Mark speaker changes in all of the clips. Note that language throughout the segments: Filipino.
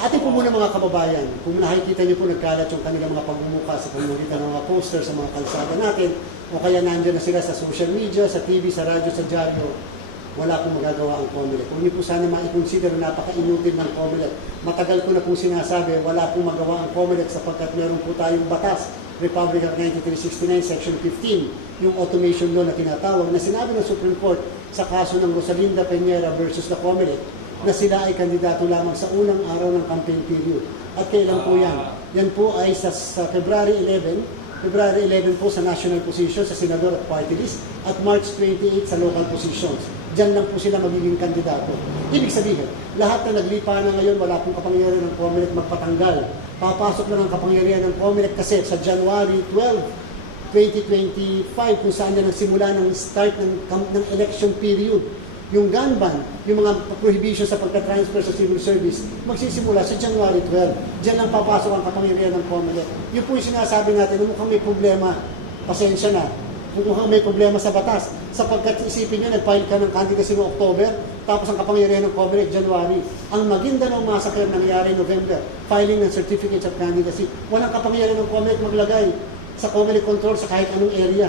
Speaker 1: Sa ating po muna mga kababayan, kung nakikita niyo po nagkalat yung kanilang mga pagmumukha sa pamamagitan ng mga poster sa mga kalsada natin, o kaya nandiyan na sila sa social media, sa TV, sa radyo, sa dyaryo, wala pong magagawa ang COMELEC. Kung niyo po sana ma-consider na napaka-inutil ng COMELEC. Matagal ko na pong sinasabi, wala pong magawa ang COMELEC sapagkat meron po tayong batas, Republic Act 9369, Section 15, yung automation law na tinatawag, na sinabi ng Supreme Court sa kaso ng Rosalinda Peñera versus the COMELEC, na sila ay kandidato lamang sa unang araw ng campaign period. At kailan po yan? Yan po ay sa, sa February 11, February 11 po sa national position sa senador at party list at March 28 sa local positions. Diyan lang po sila magiging kandidato. Ibig sabihin, lahat na naglipa na ngayon, wala pong kapangyarihan ng COMELEC magpatanggal. Papasok lang ang kapangyarihan ng COMELEC kasi sa January 12, 2025 kung saan na nagsimula ng start ng, ng election period. Yung gun ban, yung mga prohibition sa pagka-transfer sa civil service, magsisimula sa January 12. Diyan lang papasok ang kapangyarihan ng COMELEC. Yun po yung sinasabi natin, na mukhang may problema, pasensya na, mukhang may problema sa batas. Sapagkat isipin nyo, nag-file ka ng candidacy noong October, tapos ang kapangyarihan ng COMELEC January. Ang Maguindanao Massacre nangyari November, filing ng certificates of candidacy. Walang kapangyarihan ng COMELEC maglagay sa COMELEC control sa kahit anong area.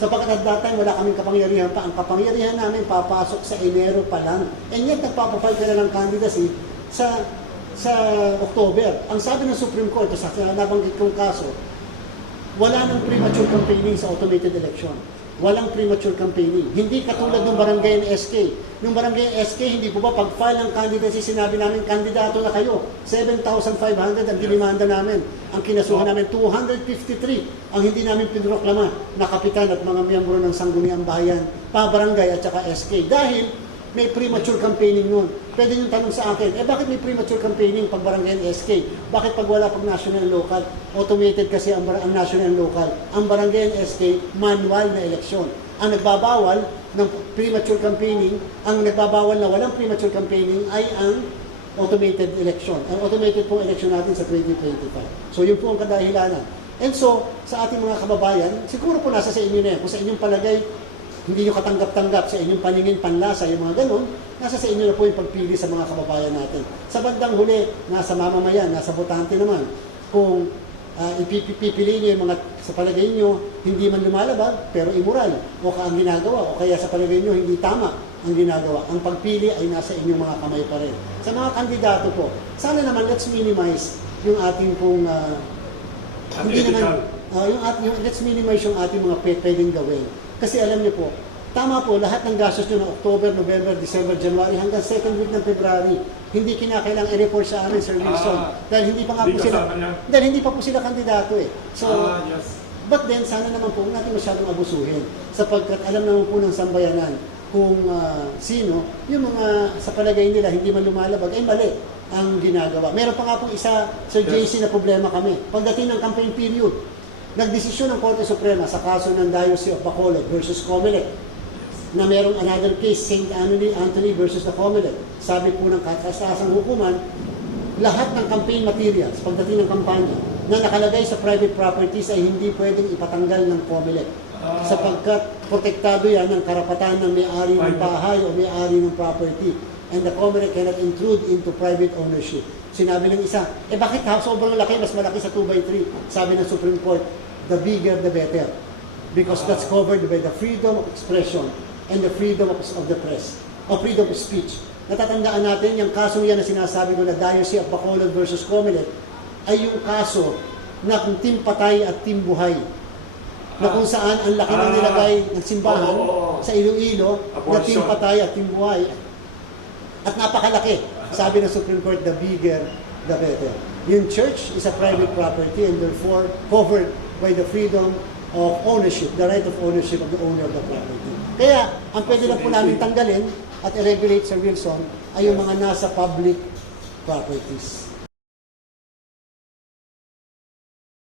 Speaker 1: Sapagkat at that time, wala kaming kapangyarihan pa. Ang kapangyarihan namin papasok sa Enero pa lang. And yet, nagpapafile ka na ng candidacy sa sa October. Ang sabi ng Supreme Court, sa nabanggit kong kaso, wala nang premature campaigning sa automated election. Walang premature campaigning. Hindi katulad ng barangay and SK. Yung barangay and SK, hindi po ba pag-file ng candidacy, sinabi namin, kandidato na kayo. 7,500 ang dinimanda namin. Ang kinasuhan namin, 253 ang hindi namin pinroklama na kapitan at mga miyembro ng Sangguniang Bayan, pa barangay at saka SK. Dahil may premature campaigning nun. Pwede nyo tanong sa akin, eh bakit may premature campaigning pag barangay and SK? Bakit pag wala pag national and local? Automated kasi ang, ang national and local. Ang barangay and SK, manual na eleksyon. Ang nagbabawal ng premature campaigning, ang nagbabawal na walang premature campaigning ay ang automated election. Ang automated pong election natin sa 2025. So yun po ang kadahilanan. And so, sa ating mga kababayan, siguro po nasa sa inyo na yan. Kung sa inyong palagay, hindi nyo katanggap-tanggap sa inyong paningin, panlasa, yung mga ganun, nasa sa inyo na po yung pagpili sa mga kababayan natin. Sa bandang huli, nasa mamamayan, nasa botante naman, kung uh, ipipili nyo yung mga sa palagay nyo, hindi man lumalabag, pero immoral, o ka ang ginagawa, o kaya sa palagay nyo, hindi tama ang ginagawa. Ang pagpili ay nasa inyong mga kamay pa rin. Sa mga kandidato po, sana naman let's minimize yung ating pong uh, hindi naman, uh, yung, at, yung, let's minimize yung ating mga pe- pwedeng gawin. Kasi alam niyo po, tama po, lahat ng gastos nyo ng October, November, December, January, hanggang second week ng February, hindi kinakailang i-report sa amin, Sir Wilson.
Speaker 2: Ah,
Speaker 1: dahil hindi pa nga po sila, dahil hindi pa po sila kandidato eh. So,
Speaker 2: ah, yes.
Speaker 1: But then, sana naman po, natin masyadong abusuhin. Sapagkat alam naman po ng sambayanan kung ah, sino, yung mga sa palagay nila hindi man lumalabag, ay mali ang ginagawa. Meron pa nga pong isa, Sir
Speaker 2: Yes.
Speaker 1: JC, na problema kami. Pagdating ng campaign period, nagdesisyon ng Korte Suprema sa kaso ng Diocese of Bacolod versus Comelec na merong another case, St. Anthony, Anthony versus the Comelec. Sabi po ng katasasang hukuman, lahat ng campaign materials pagdating ng kampanya na nakalagay sa private properties ay hindi pwedeng ipatanggal ng COMELEC
Speaker 2: Ah.
Speaker 1: sapagkat protektado yan ng karapatan ng may-ari ng bahay o may-ari ng property and the COMELEC cannot intrude into private ownership. Sinabi ng isa, eh bakit ha, sobrang laki, mas malaki sa 2x3? Sabi ng Supreme Court, the bigger the better. Because that's covered by the freedom of expression and the freedom of, of the press, or freedom of speech. Natatandaan natin, yung kasong yan na sinasabi ko na Diocese of Bacolod versus Comelec, ay yung kaso na kung team patay at team buhay. Na kung saan ang laki ng
Speaker 2: Ah.
Speaker 1: nilagay ng simbahan
Speaker 2: Oo, oo, oo.
Speaker 1: sa Iloilo na team
Speaker 2: Abortion.
Speaker 1: patay at team buhay. At napakalaki. Sabi ng Supreme Court, the bigger, the better. Yung church is a private property and therefore covered by the freedom of ownership, the right of ownership of the owner of the property. Kaya, ang pwede lang po namin tanggalin at i-regulate sa Wilson ay yung mga nasa public properties.